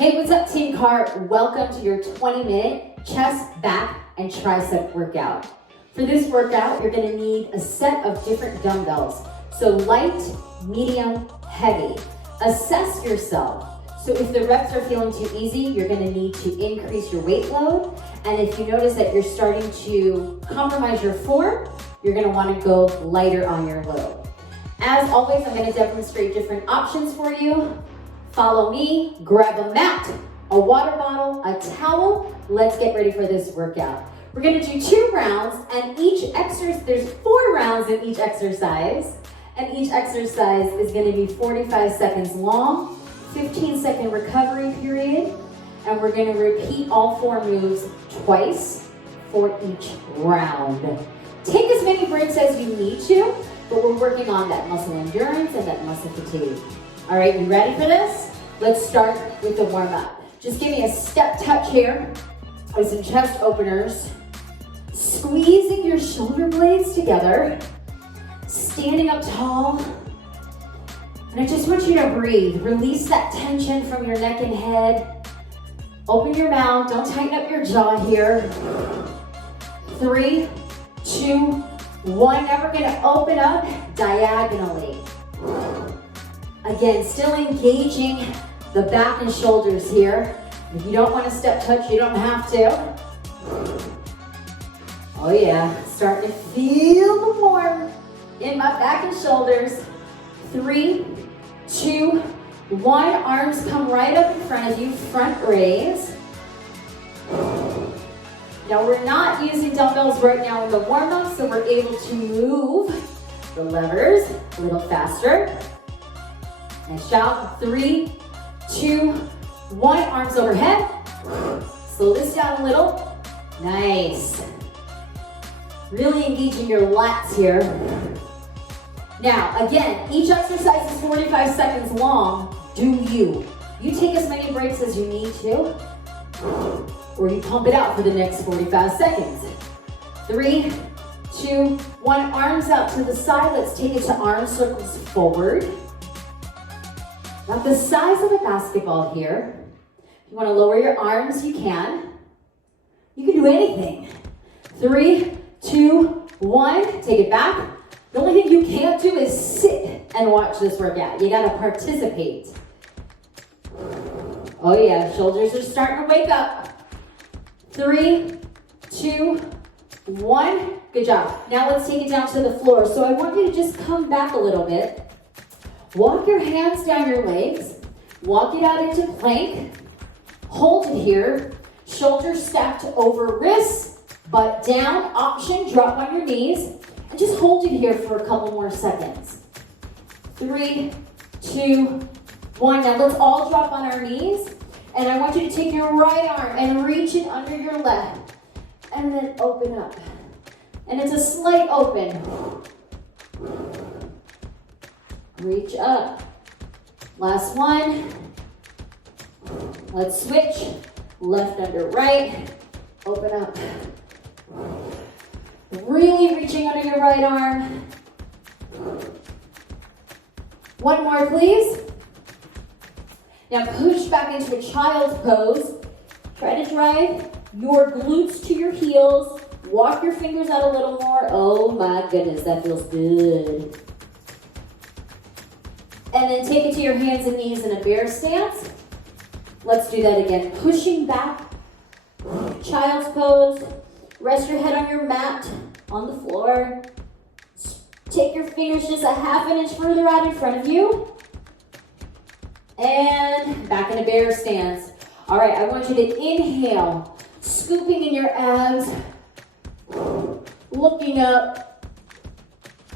Hey, what's up, Team Carr? Welcome to your 20-minute chest, back, and tricep workout. For this workout, you're gonna need a set of different dumbbells. So light, medium, heavy. Assess yourself. So if the reps are feeling too easy, you're gonna need to increase your weight load. And if you notice that you're starting to compromise your form, you're gonna wanna go lighter on your load. As always, I'm gonna demonstrate different options for you. Follow me, grab a mat, a water bottle, a towel. Let's get ready for this workout. We're gonna do 2 rounds, and there's 4 rounds in each exercise, and each exercise is gonna be 45 seconds long, 15-second recovery period, and we're gonna repeat all 4 moves twice for each round. Take as many breaks as you need to, but we're working on that muscle endurance and that muscle fatigue. All right, you ready for this? Let's start with the warm-up. Just give me a step touch here with some chest openers. Squeezing your shoulder blades together. Standing up tall. And I just want you to breathe. Release that tension from your neck and head. Open your mouth. Don't tighten up your jaw here. 3, 2, 1. Now we're gonna open up diagonally. Again, still engaging the back and shoulders here. If you don't want to step touch, you don't have to. Oh yeah, starting to feel the warmth in my back and shoulders. 3, 2, 1. Arms come right up in front of you, front raise. Now we're not using dumbbells right now in the warm-up, so we're able to move the levers a little faster. And shout, 3, 2, 1, arms overhead. Slow this down a little. Nice. Really engaging your lats here. Now, again, each exercise is 45 seconds long. Do you. You take as many breaks as you need to, or you pump it out for the next 45 seconds. 3, 2, 1, arms out to the side. Let's take it to arm circles forward. About the size of a basketball here. If you want to lower your arms, you can. You can do anything. 3, 2, 1, take it back. The only thing you can't do is sit and watch this workout. You gotta participate. Oh yeah, shoulders are starting to wake up. 3, 2, 1, good job. Now let's take it down to the floor. So I want you to just come back a little bit. Walk your hands down your legs. Walk it out into plank. Hold it here. Shoulders stacked over wrists. Butt down. Option, drop on your knees. And just hold it here for a couple more seconds. 3, 2, 1. Now let's all drop on our knees. And I want you to take your right arm and reach it under your left. And then open up. And it's a slight open. Reach up. Last one. Let's switch. Left under right. Open up. Really reaching under your right arm. One more, please. Now push back into a child's pose. Try to drive your glutes to your heels. Walk your fingers out a little more. Oh my goodness, that feels good. And then take it to your hands and knees in a bear stance. Let's do that again. Pushing back, child's pose. Rest your head on your mat, on the floor. Take your fingers just a half an inch further out in front of you. And back in a bear stance. All right, I want you to inhale, scooping in your abs, looking up.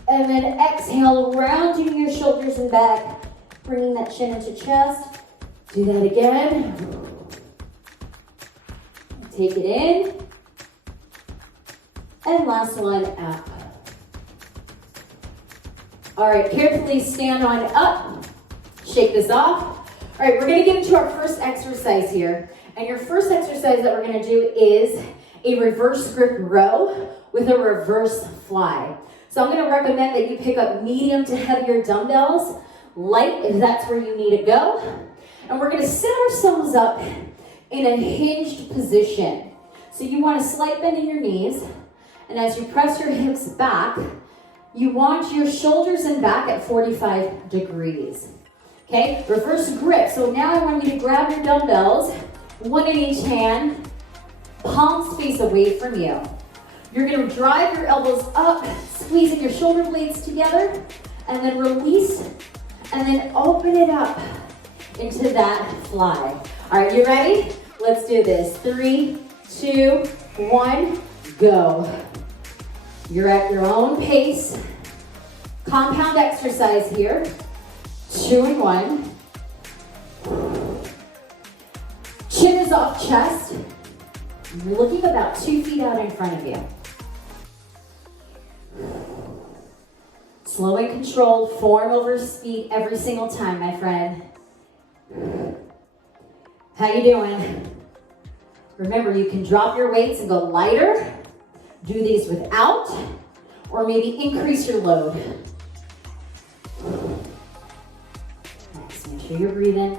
And then exhale, rounding your shoulders and back, bringing that chin into chest. Do that again. Take it in. And last one, up. All right, carefully stand on up. Shake this off. All right, we're gonna get into our first exercise here. And your first exercise that we're gonna do is a reverse grip row with a reverse fly. So I'm going to recommend that you pick up medium to heavier dumbbells, light if that's where you need to go. And we're gonna set ourselves up in a hinged position. So you want a slight bend in your knees, and as you press your hips back, you want your shoulders and back at 45 degrees. Okay, reverse grip. So now I want you to grab your dumbbells, one in each hand, palms face away from you. You're gonna drive your elbows up, squeezing your shoulder blades together, and then release, and then open it up into that fly. All right, you ready? Let's do this. 3, 2, 1, go. You're at your own pace. Compound exercise here. 2 and 1. Chin is off chest. You're looking about 2 feet out in front of you. Slow and controlled, form over speed every single time, my friend. How you doing? Remember, you can drop your weights and go lighter. Do these without, or maybe increase your load. Nice, make sure you're breathing.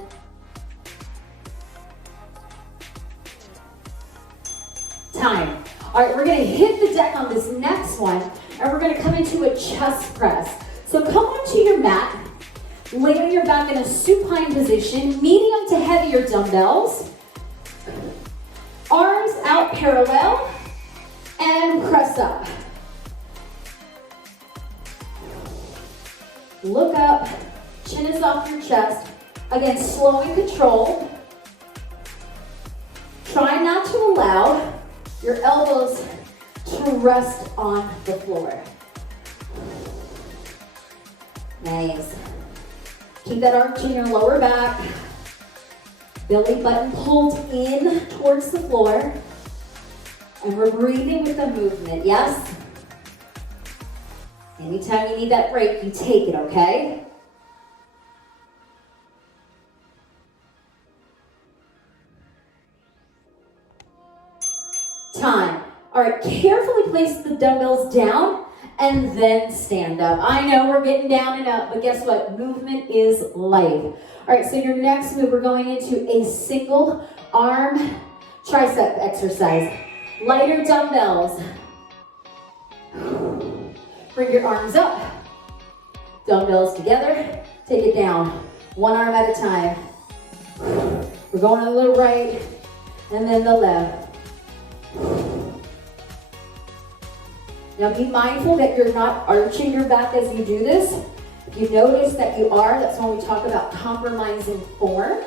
Time. All right, we're gonna hit the deck on this next one, and we're gonna come into a chest press. So come onto your mat, lay on your back in a supine position, medium to heavier dumbbells, arms out parallel, and press up. Look up, chin is off your chest. Again, slow and controlled. Try not to allow your elbows to rest on the floor. Nice. Keep that arch in your lower back. Belly button pulled in towards the floor. And we're breathing with the movement, yes? Anytime you need that break, you take it, okay? Time. All right, carefully place the dumbbells down and then stand up. I know we're getting down and up, but guess what? Movement is life. All right, so your next move, we're going into a single arm tricep exercise. Lighter dumbbells. Bring your arms up. Dumbbells together. Take it down. One arm at a time. We're going to the right and then the left. Now be mindful that you're not arching your back as you do this. If you notice that you are, that's when we talk about compromising form.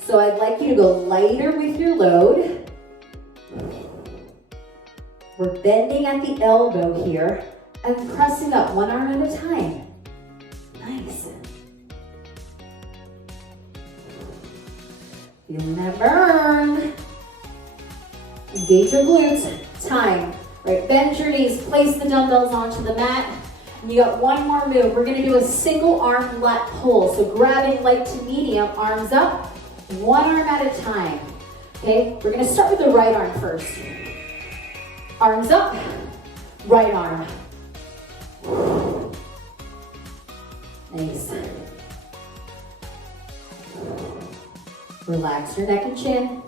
So I'd like you to go lighter with your load. We're bending at the elbow here and pressing up one arm at a time. Nice. Feeling that burn. Engage your glutes. Time. Right, bend your knees, place the dumbbells onto the mat. And you got one more move. We're gonna do a single arm lat pull. So grabbing light to medium, arms up, one arm at a time. Okay, we're gonna start with the right arm first. Arms up, right arm. Nice. Relax your neck and chin.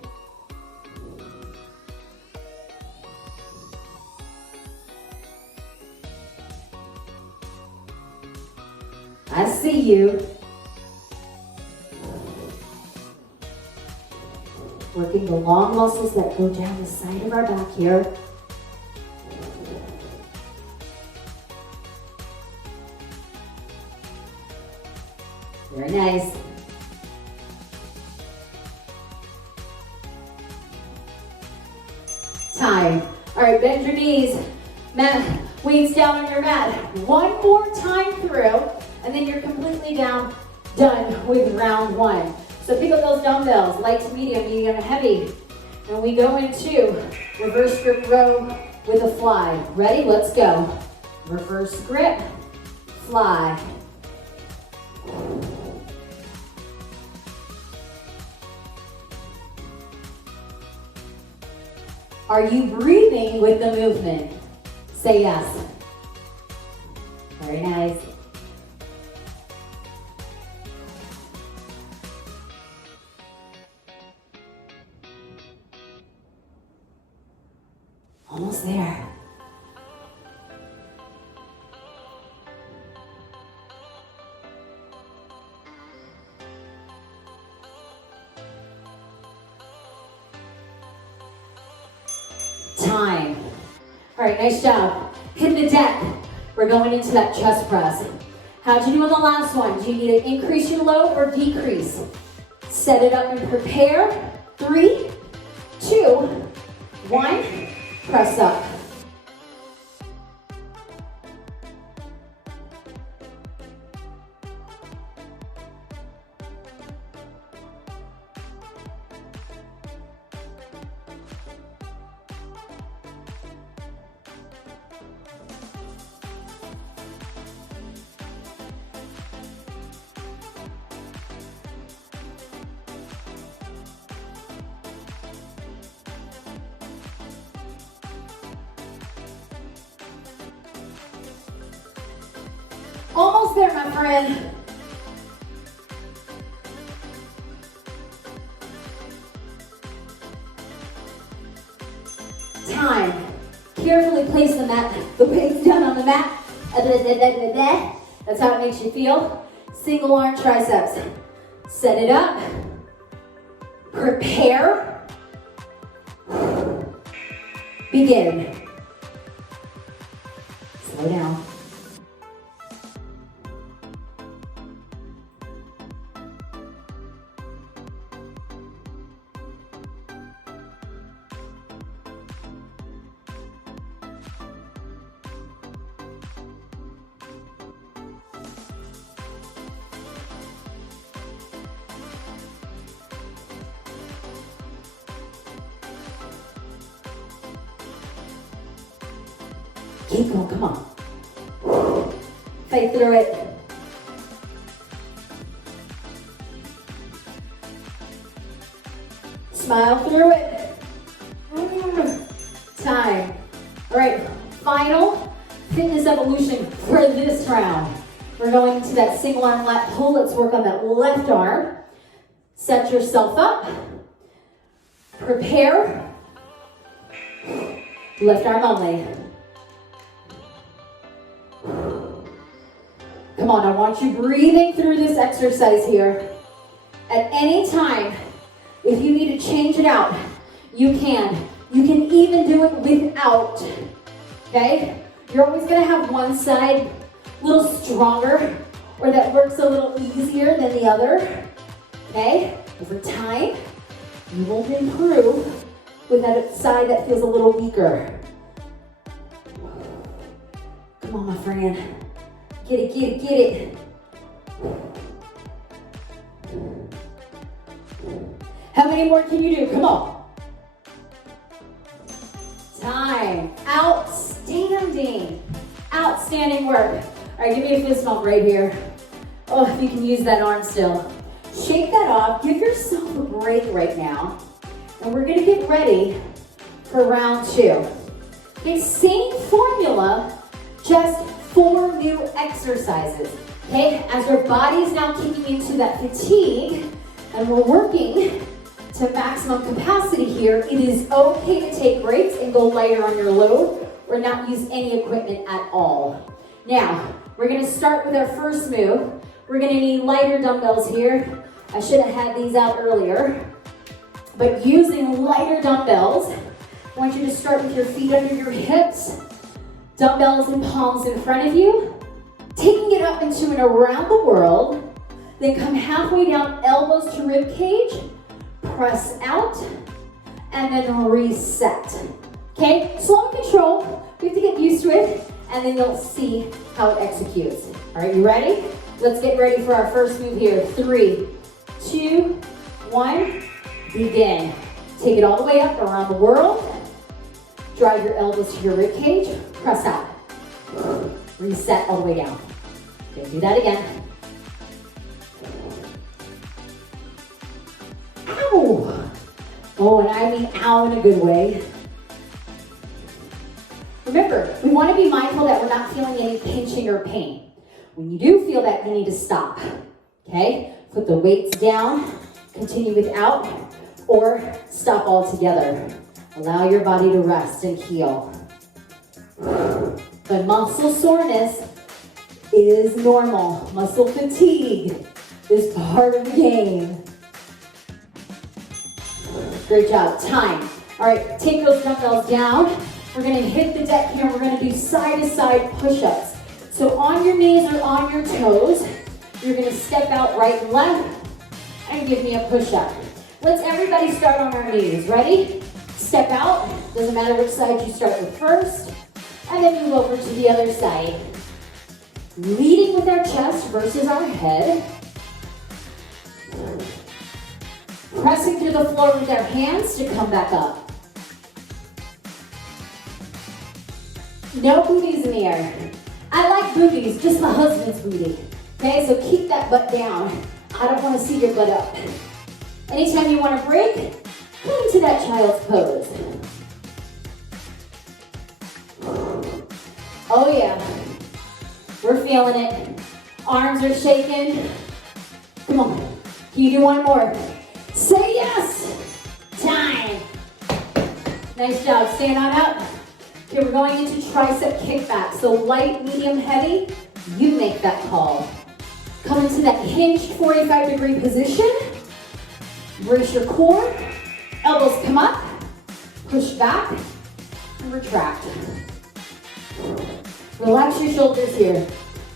I see you. Working the long muscles that go down the side of our back here. Very nice. Time. All right, bend your knees. Mat, weights down on your mat. One more time through. And then you're completely done with round one. So pick up those dumbbells, light to medium, medium to heavy. And we go into reverse grip row with a fly. Ready? Let's go. Reverse grip, fly. Are you breathing with the movement? Say yes. Very nice. Almost there. Time. All right, nice job. Hit the deck. We're going into that chest press. How'd you do on the last one? Do you need to increase your load or decrease? Set it up and prepare. 3, 2, 1. Press up. Almost there, my friend. Time. Carefully place the weights down on the mat. That's how it makes you feel. Single arm triceps. Set it up. Prepare. Begin. Slow down. Keep going, come on. Fight through it. Smile through it. Time. All right, final fitness evolution for this round. We're going into that single arm lat pull. Let's work on that left arm. Set yourself up. Prepare. Left arm only. Come on, I want you breathing through this exercise here. At any time, if you need to change it out, you can. You can even do it without, okay? You're always gonna have one side a little stronger or that works a little easier than the other, okay? Over time, you will improve with that side that feels a little weaker. Come on, my friend. Get it, get it, get it. How many more can you do? Come on. Time. Outstanding. Outstanding work. All right, give me a fist bump right here. Oh, if you can use that arm still. Shake that off. Give yourself a break right now. And we're going to get ready for round 2. Okay, same formula, just 4 new exercises. Okay, as our body's now kicking into that fatigue and we're working to maximum capacity here, it is okay to take breaks and go lighter on your load or not use any equipment at all. Now, we're gonna start with our first move. We're gonna need lighter dumbbells here. I should have had these out earlier. But using lighter dumbbells, I want you to start with your feet under your hips, dumbbells and palms in front of you, taking it up into and around the world, then come halfway down, elbows to rib cage, press out, and then reset. Okay, slow and control. We have to get used to it, and then you'll see how it executes. All right, you ready? Let's get ready for our first move here. 3, 2, 1, begin. Take it all the way up around the world. Drive your elbows to your rib cage, press out. Reset all the way down. Okay, do that again. Ow! Oh, and I mean ow in a good way. Remember, we want to be mindful that we're not feeling any pinching or pain. When you do feel that, you need to stop. Okay? Put the weights down, continue without, or stop altogether. Allow your body to rest and heal. But muscle soreness is normal. Muscle fatigue is part of the game. Great job. Time. All right, take those dumbbells down. We're gonna hit the deck here. We're gonna do side-to-side push-ups. So on your knees or on your toes, you're gonna step out right and left and give me a push-up. Let's everybody start on our knees. Ready? Step out. Doesn't matter which side you start with first. And then move over to the other side. Leading with our chest versus our head. Pressing through the floor with our hands to come back up. No booties in the air. I like booties, just my husband's booty. Okay, so keep that butt down. I don't want to see your butt up. Anytime you want to break, come into that child's pose. Oh yeah, we're feeling it. Arms are shaking. Come on, can you do one more? Say yes! Time! Nice job, stand on up. Okay, we're going into tricep kickback. So light, medium, heavy, you make that call. Come into that hinged 45-degree position. Brace your core. Elbows come up. Push back and retract. Relax your shoulders here.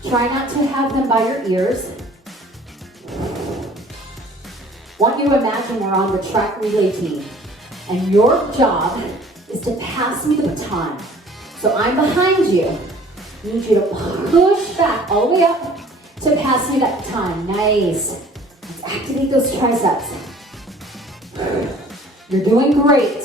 Try not to have them by your ears. Want you to imagine we're on the track relay team. And your job is to pass me the baton. So I'm behind you. I need you to push back all the way up to pass me that baton. Nice. Let's activate those triceps. You're doing great.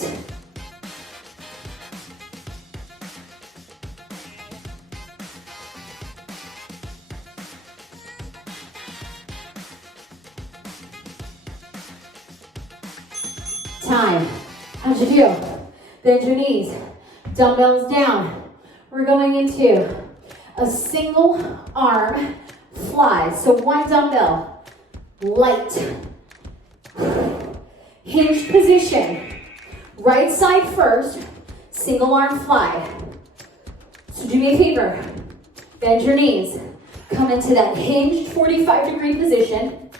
Time. How'd you do? Bend your knees. Dumbbells down. We're going into a single arm fly. So one dumbbell, light. Hinge position. Right side first, single arm fly. So do me a favor. Bend your knees. Come into that hinged 45-degree position.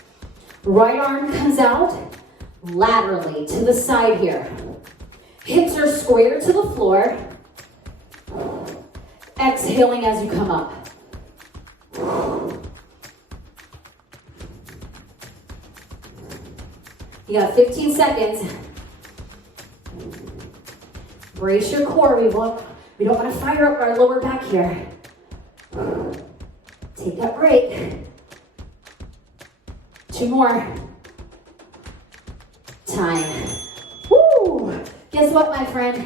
Right arm comes out laterally to the side here. Hips are square to the floor. Exhaling as you come up. You got 15 seconds. Brace your core. We don't want to fire up our lower back here. Take that break. 2 more. Time. Woo! Guess what, my friend?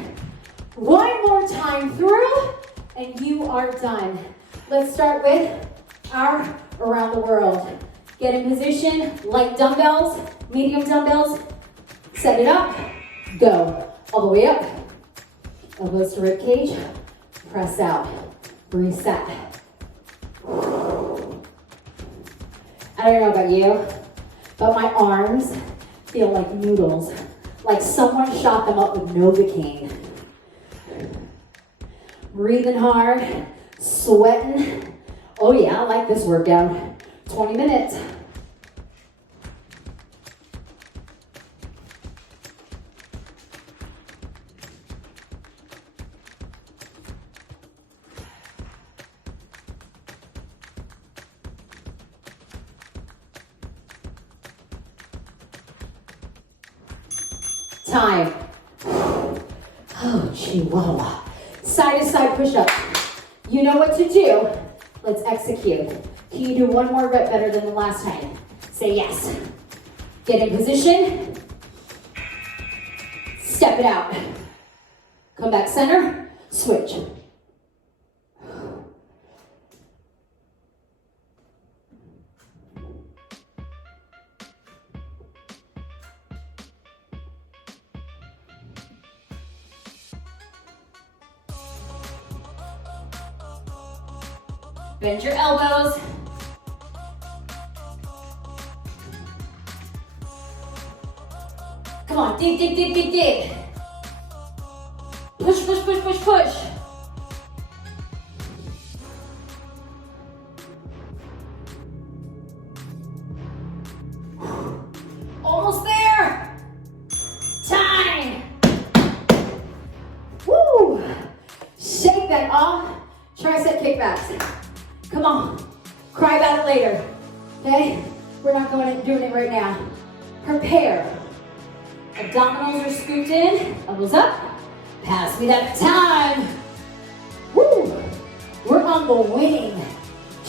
1 more time through, and you are done. Let's start with our around the world. Get in position, light dumbbells, medium dumbbells. Set it up. Go. All the way up. Elbows to rib cage. Press out. Reset. I don't know about you, but my arms feel like noodles. Like someone shot them up with Novocaine. Breathing hard, sweating. Oh yeah, I like this workout. 20 minutes. Time. Oh, chihuahua. Side to side push-up. You know what to do. Let's execute. Can you do 1 more rep better than the last time? Say yes. Get in position. Step it out. Come back center. Switch. Bend your elbows. Come on, dig, dig, dig, dig, dig. Push, push, push, push, push. Almost there. Time. Woo. Shake that off. Tricep kickbacks. Come on. Cry about it later. Okay? We're not doing it right now. Prepare. Abdominals are scooped in. Elbows up. Pass me that time. Woo. We're on the winning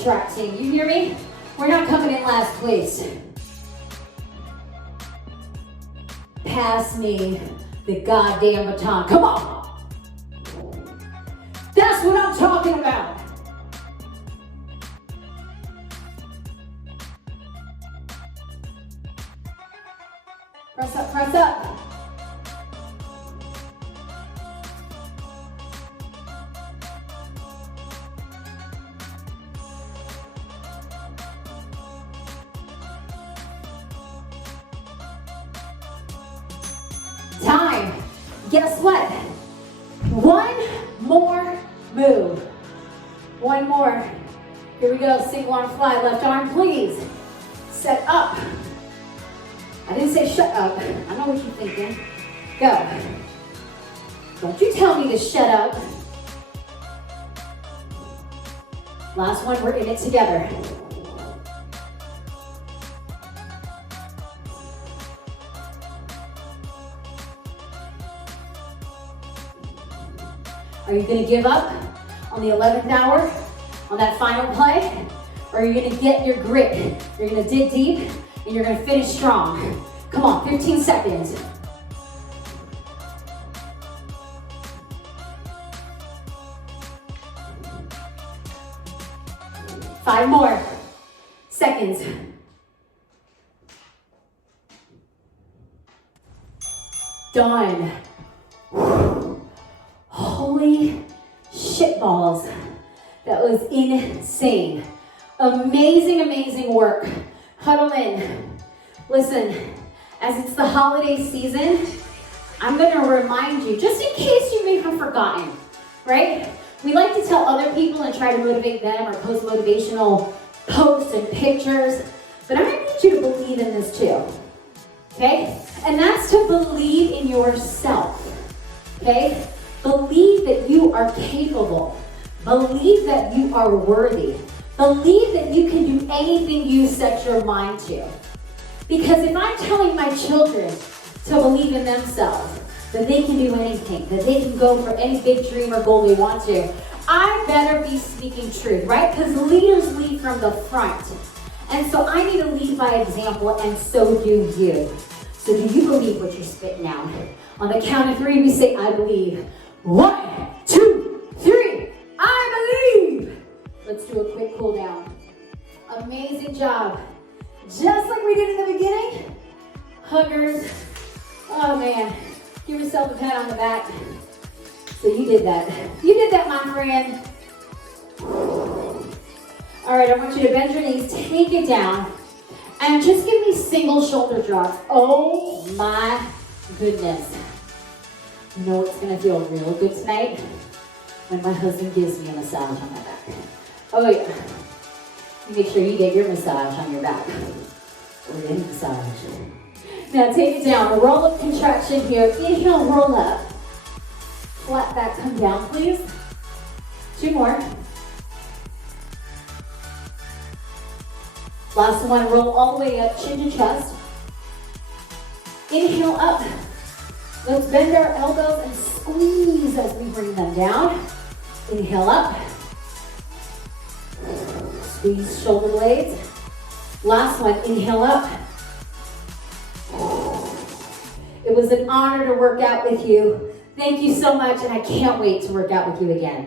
track team. You hear me? We're not coming in last place. Pass me the goddamn baton. Come on. That's what I'm talking about. Press up, press up. Time. Guess what? One more move. One more. Here we go. Single arm fly. Left arm, please. Set up. I didn't say shut up. I know what you're thinking. Go. Don't you tell me to shut up. Last one. We're in it together. Are you going to give up on the 11th hour, on that final play? Or are you going to get your grit? You're going to dig deep and you're going to finish strong. Come on, 15 seconds. Five more seconds. Done. Holy shit balls. That was insane. Amazing, amazing work. Huddle in. Listen, as it's the holiday season, I'm gonna remind you, just in case you may have forgotten, right? We like to tell other people and try to motivate them or post motivational posts and pictures, but I'm gonna need you to believe in this too, okay? And that's to believe in yourself, okay? Believe that you are capable. Believe that you are worthy. Believe that you can do anything you set your mind to. Because if I'm telling my children to believe in themselves, that they can do anything, that they can go for any big dream or goal they want to, I better be speaking truth, right? Because leaders lead from the front. And so I need to lead by example, and so do you. So do you believe what you're spitting out? On the count of three, we say, I believe. 1, 2, 3, I believe. Let's do a quick cool down. Amazing job. Just like we did in the beginning. Huggers. Oh man. Give yourself a pat on the back. So you did that. You did that, my friend. All right, I want you to bend your knees, take it down, and just give me single shoulder drops. Oh my goodness. You know what's gonna feel real good tonight? When my husband gives me a massage on my back. Oh yeah. You make sure you get your massage on your back. Or any massage. Now take it down. A roll up contraction here. Inhale, roll up. Flat back, come down, please. 2 more. Last one, roll all the way up, chin to chest. Inhale up. Let's bend our elbows and squeeze as we bring them down. Inhale up. Squeeze shoulder blades. Last one, inhale up. It was an honor to work out with you. Thank you so much, and I can't wait to work out with you again.